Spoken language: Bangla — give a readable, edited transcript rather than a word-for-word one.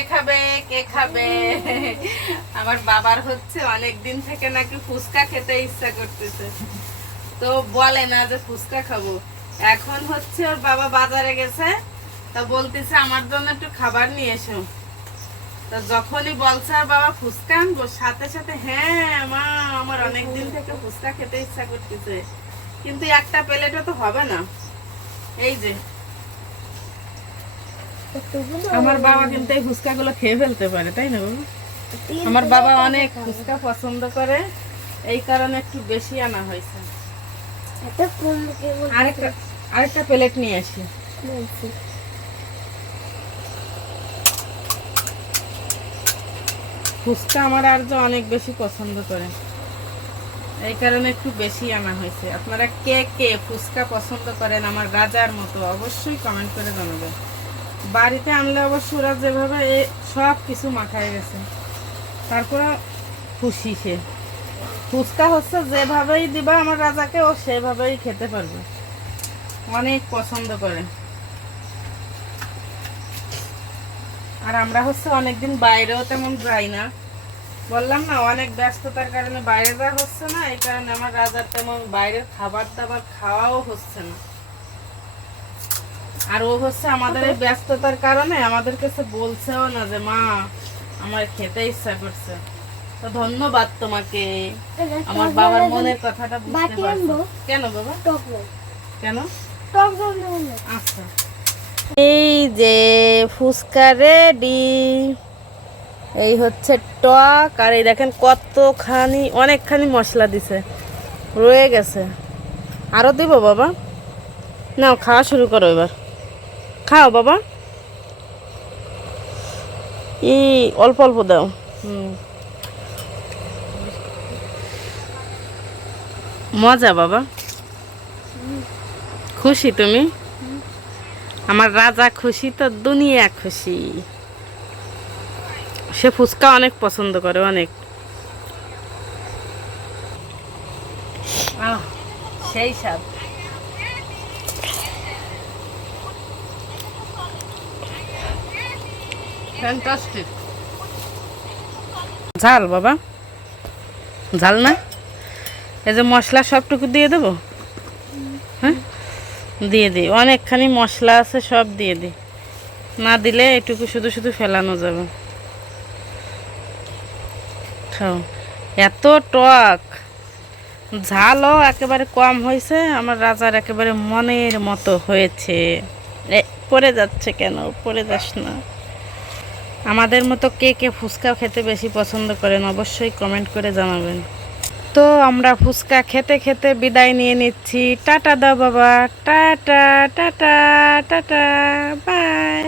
কে খাবে কে খাবে? আমার বাবার হচ্ছে অনেক দিন থেকে নাকি ফুচকা খেতে ইচ্ছা করতেছে, তো বলে না যে ফুচকা খাবো। এখন হচ্ছে ওর বাবা বাজারে গেছে, তা বলতেছে আমার জন্য একটু খাবার নিয়ে এসো। তা যখনই বলছে আর বাবা ফুচকা আনবো, সাথে সাথে হ্যাঁ মা আমার অনেক দিন থেকে ফুচকা খেতে ইচ্ছা করতেছে, কিন্তু একটা প্লেটে তো হবে না। এই যে আমার বাবা কিন্তু এই ফুচকা গুলো খেয়ে ফেলতে পারে, তাই না বাবা? আমার বাবা অনেক ফুচকা পছন্দ করে, এই কারণে একটু বেশি আনা হয়েছে। আরেকটা আরেকটা প্লেট নিয়ে আসি। ফুচকা আমার আর যে অনেক বেশি পছন্দ করে, এই কারণে একটু বেশি আনা হয়েছে। আপনারা কে কে ফুচকা পছন্দ করেন আমার রাজার মতো অবশ্যই কমেন্ট করে জানাবেন। বাড়িতে আনলে অবশ্য ওরা যেভাবে সব কিছু মাখায় গেছে, তারপরে খুশি সে। ফুচকা হচ্ছে যেভাবেই দিবা আমার রাজাকে, ও সেভাবেই খেতে পারবে, অনেক পছন্দ করে। আর আমরা হচ্ছে অনেকদিন বাইরেও তেমন যাই না, বললাম না অনেক ব্যস্ততার কারণে বাইরে যাওয়া হচ্ছে না, এই কারণে আমার রাজার তেমন বাইরের খাবার দাবার খাওয়াও হচ্ছে না। আর ও হচ্ছে আমাদের এই ব্যস্ততার কারণে আমাদের কাছে বলছেও না যে মা আমার খেতে ইচ্ছা করছে। তো ধন্যবাদ তোমাকে, আমার বাবার মনের কথাটা বুঝতে পারছো। কেন বাবা? কেন? আচ্ছা, এই যে ফুচকা রেডি। এই হচ্ছে টক, আর এই দেখেন কতখানি অনেকখানি মশলা দিছে, রয়ে গেছে। আরো দিব বাবা? নাও খাওয়া শুরু করো, এবার খাও বাবা। অল্প অল্প দাও। মজা বাবা? খুশি তুমি? আমার রাজা খুশি তো দুনিয়া খুশি। সে ফুচকা অনেক পছন্দ করে, অনেক। সেই স্বাদ। ফ্যান্টাস্টিক। ঝাল বাবা? ঝাল না? এই যে মশলা সবটুকু দিয়ে দেবো? হ্যাঁ দিয়ে দিই, অনেকখানি মশলা আছে, সব দিয়ে দিই। না দিলে এটুকু শুধু শুধু ফেলানো যাবে। খাও। এত টক, ঝালও একেবারে কম হয়েছে, আমার রাজার একেবারে মনের মতো হয়েছে। পড়ে যাচ্ছে কেন? পড়ে যাস না। আমাদের মতো কে কে ফুচকা খেতে বেশি পছন্দ করেন অবশ্যই কমেন্ট করে জানাবেন। তো আমরা ফুচকা খেতে খেতে বিদায় নিয়ে নিচ্ছি। টাটা দাও বাবা। Tata tata tata, by.